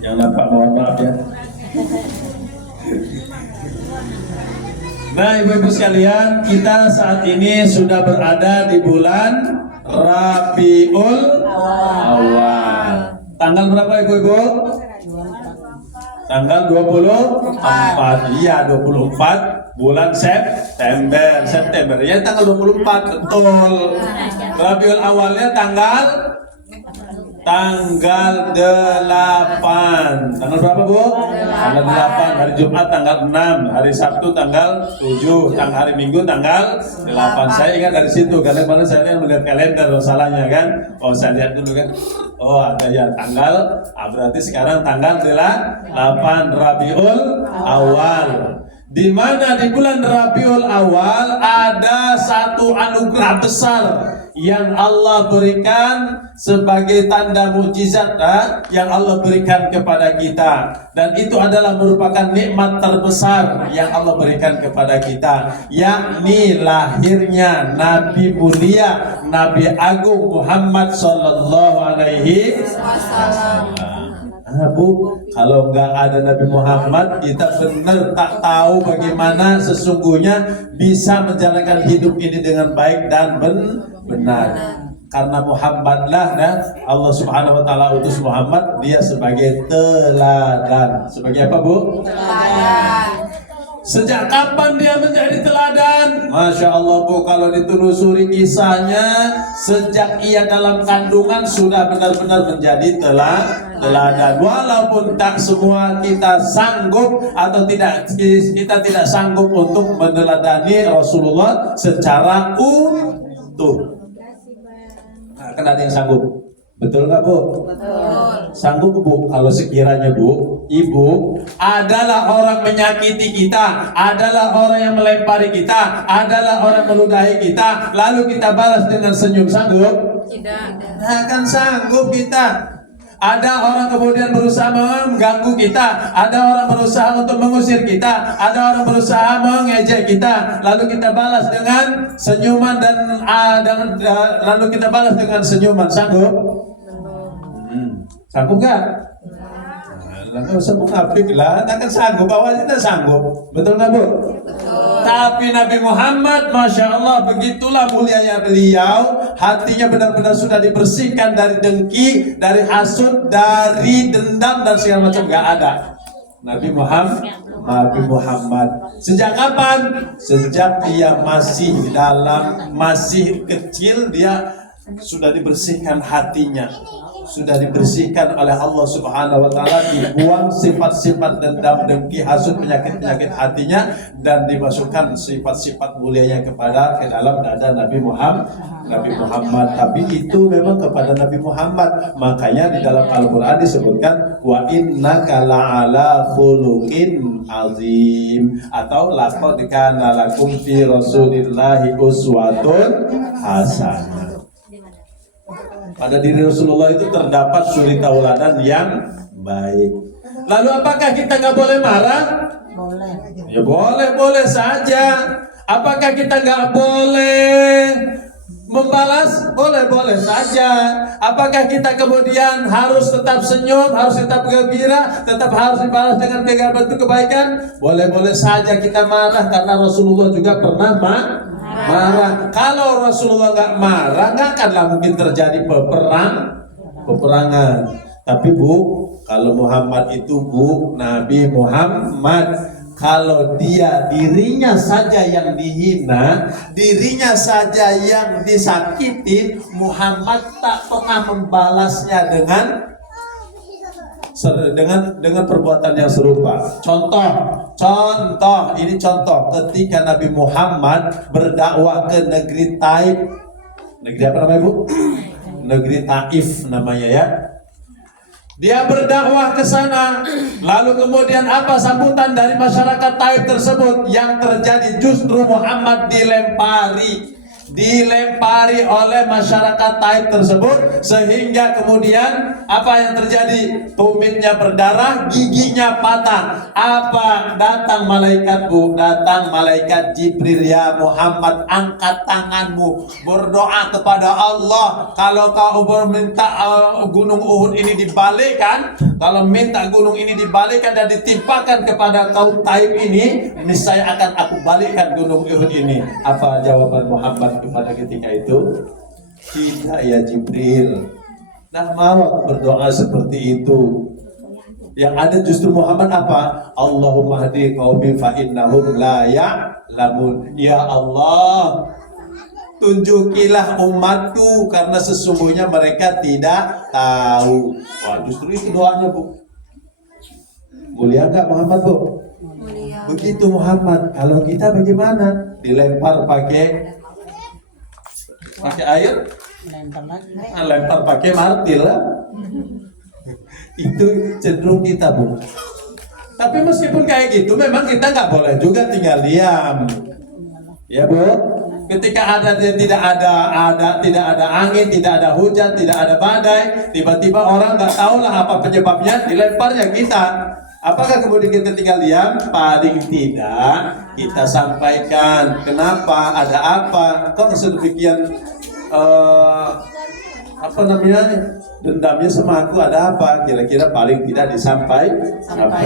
Yang nampak mohon maaf ya. Nah, ibu-ibu sekalian, kita saat ini sudah berada di bulan Rabiul Awal. Tanggal berapa ibu-ibu? Tanggal 24. Iya, 24 bulan September. Ya, tanggal 24 betul. Rabiul Awalnya tanggal 8. Tanggal berapa, Bu? Tanggal 8. Hari Jumat tanggal 6, hari Sabtu tanggal 7, hari Minggu tanggal 8. Saya ingat dari situ karena kemarin saya melihat kalender salahnya kan. Oh, saya lihat dulu kan. Oh, ada ya tanggal. Berarti sekarang tanggal 8 Rabiul Awal. Di mana di bulan Rabiul Awal ada satu anugerah besar yang Allah berikan sebagai tanda mukjizat yang Allah berikan kepada kita, dan itu adalah merupakan nikmat terbesar yang Allah berikan kepada kita, yakni lahirnya Nabi mulia, Nabi Agung Muhammad Sallallahu Alaihi Wasallam. Bu, kalau nggak ada Nabi Muhammad, kita benar tak tahu bagaimana sesungguhnya bisa menjalankan hidup ini dengan baik dan benar. Karena Muhammadlah, Allah Subhanahu Wa Taala utus Muhammad, dia sebagai teladan. Sebagai apa, Bu? Teladan. Sejak kapan dia menjadi teladan? Masya Allah, Bu, kalau ditelusuri kisahnya, sejak ia dalam kandungan sudah benar-benar menjadi teladan. Walaupun tak semua kita sanggup atau kita tidak sanggup untuk meneladani Rasulullah secara utuh. Nah, kan ada yang sanggup. Betul nggak, Bu? Betul. Sanggup, Bu? Kalau sekiranya, Bu, Ibu adalah orang menyakiti kita, adalah orang yang melempari kita, adalah orang meludahi kita, lalu kita balas dengan senyum, sanggup? Tidak. Nah, kan sanggup kita. Ada orang kemudian berusaha mengganggu kita, ada orang berusaha untuk mengusir kita, ada orang berusaha mengejek kita, lalu kita balas dengan senyuman lalu kita balas dengan senyuman, sanggup? Sanggup nggak? Nggak usah munafik lah, kan sanggup, awalnya kita sanggup, betul nggak, Bu? Betul. Tapi Nabi Muhammad, Masya Allah, begitulah mulianya beliau, hatinya benar-benar sudah dibersihkan dari dengki, dari hasud, dari dendam dan segala macam, nggak ada. Nabi Muhammad. Sejak kapan? Sejak dia masih kecil, dia sudah dibersihkan hatinya, sudah dibersihkan oleh Allah Subhanahu Wa Taala, dibuang sifat-sifat dendam, dengki, hasud, penyakit-penyakit hatinya, dan dimasukkan sifat-sifat mulianya ke dalam dada Nabi Muhammad. Tapi itu memang kepada Nabi Muhammad. Makanya di dalam Al-Quran disebutkan wa innaka la'ala khuluqin azim, atau laqad kana lakum fi rasulillahi uswatun hasanah. Pada diri Rasulullah itu terdapat suri tauladan yang baik. Lalu apakah kita nggak boleh marah? Boleh. Ya boleh saja. Apakah kita nggak boleh membalas? Boleh saja. Apakah kita kemudian harus tetap senyum, harus tetap gembira, tetap harus dibalas dengan bentuk kebaikan? Boleh saja kita marah, karena Rasulullah juga pernah marah. Kalau Rasulullah nggak marah, nggak akanlah mungkin terjadi peperangan. Tapi, Bu, kalau Muhammad itu, Bu, Nabi Muhammad, kalau dia dirinya saja yang dihina, dirinya saja yang disakitin, Muhammad tak pernah membalasnya dengan perbuatan yang serupa. Contoh, ini contoh ketika Nabi Muhammad berdakwah ke negeri Taif. Negeri apa namanya, Bu? Negeri Taif namanya ya. Dia berdakwah ke sana, lalu kemudian apa sambutan dari masyarakat Taif tersebut? Yang terjadi justru Muhammad dilempari oleh masyarakat Taif tersebut, sehingga kemudian apa yang terjadi? Tumitnya berdarah, giginya patah. Apa? Datang malaikat, Bu, datang malaikat Jibril, ya Muhammad, angkat tanganmu, berdoa kepada Allah. Kalau kau meminta gunung Uhud ini dibalikkan, kalau minta gunung ini dibalikkan dan ditimpakan kepada kaum Taif ini, niscaya akan aku balikkan gunung Uhud ini. Apa jawaban Muhammad kepada ketika itu? Tidak ya Jibril, nah mau aku berdoa seperti itu. Yang ada justru Muhammad apa? Allahumma hadi qaumi fa innahum la ya'lamun. Ya Allah, tunjukilah umatku karena sesungguhnya mereka tidak tahu. Wah, justru itu doanya, Bu. Mulia enggak Muhammad, Bu? Mulia. Begitu Muhammad. Kalau kita bagaimana? Dilempar pakai air? Lempar pakai martil lah. Itu cenderung kita, Bu. Tapi meskipun kayak gitu, memang kita nggak boleh juga tinggal diam, ya Bu. Ketika tidak ada angin, tidak ada hujan, tidak ada badai, tiba-tiba orang nggak tahu lah apa penyebabnya, dilemparnya kita. Apakah kemudian kita tinggal diam? Paling tidak kita sampaikan kenapa, ada apa, kok sedemikian apa namanya, dendamnya sama aku, ada apa, kira-kira paling tidak disampaikan.